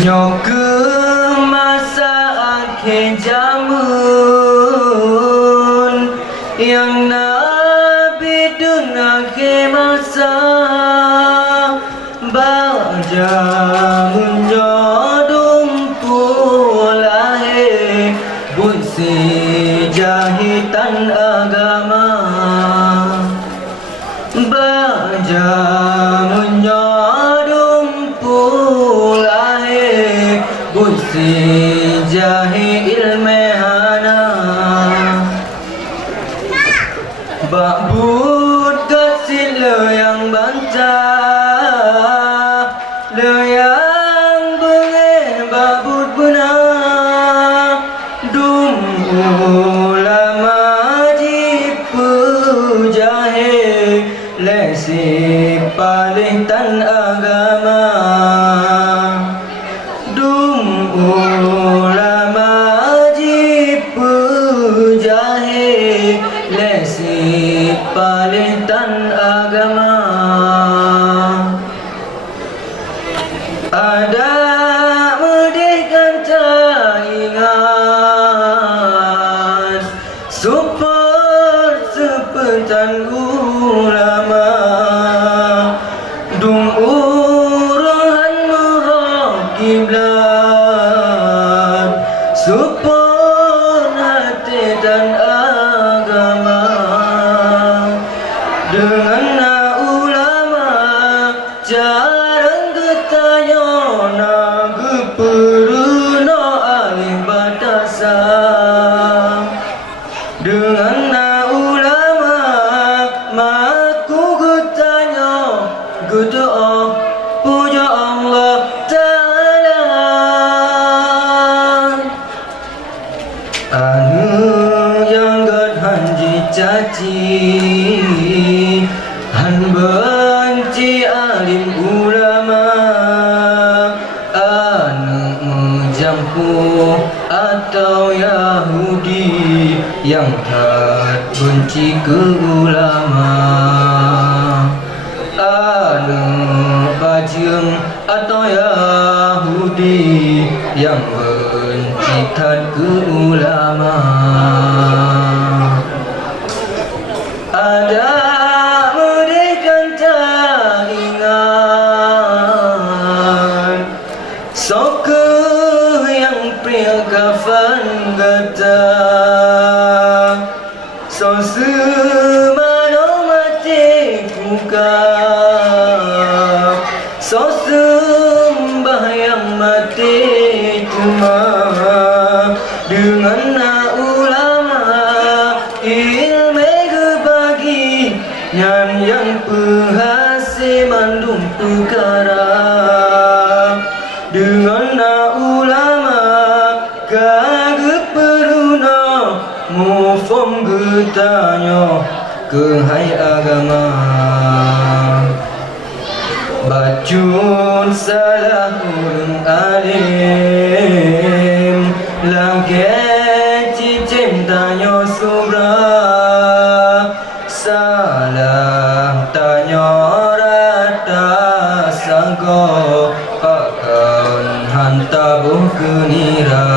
Nyoke masa akhir zaman yang Nabi dun akhir masa baja menjadum pulahe bunsi jahitan agama baja menjadum pulahe bunsi jahi ilmehana Bakbud kasih le yang bantah le yang bengeh bakbud benar dum ulama jipu jahe lesi paling tan agama dum ulama jipu jahe lesi paling tan agama ada merdeka tak ingat super sepetan ulama dung urahan merah kiblat super hati dan agama dengan ulama jarang ketanya nak peruna alih batasan dengan ulama maku ketanya gedoa puja Allah Ta'ala anu yang gad hanji caci han benci alim ulama anu menjampu atau Yahudi yang tak benci ke ulama anu bajeng atau Yahudi yang benci tak ke ulama ada mereka tak ingat soke yang pria kafan gata so semano mati kuka so sembah yang mati cuma dengan ulama ilmu kebagi yang penghasil mandum perkara dengan ulama kagak peruna mufom getanya ke hai agama bacun salah urung alim lagi cicim tanya subra salah tanya rata sago akan hantabuh kenira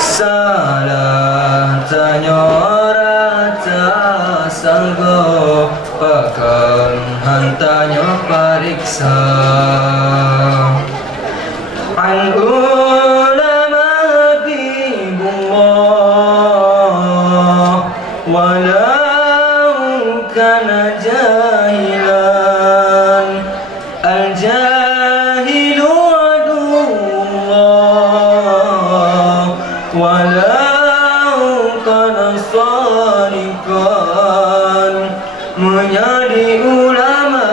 salah tanya rata sago akan hantanya pariksa an ulama habibullah walau kana jahilan al jahilu adullah walau kana sadiqan menjadi ulama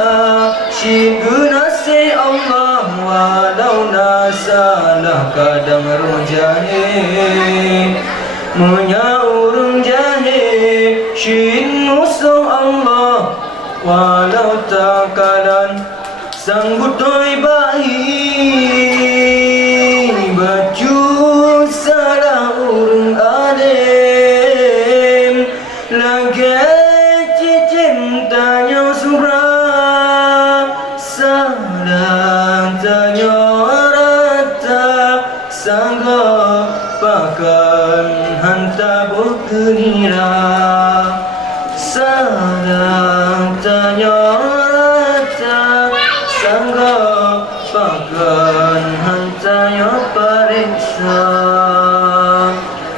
syiguna si Allah walau nasalah kadang rujahid menyaurung jahid syin musuh Allah walau takalan sang budoi bahi baju salah urung alim lagi cicim tanya surah salah tanya akan hantar berkenira. Sarang tanya rata sanggup akan hantar yang periksa.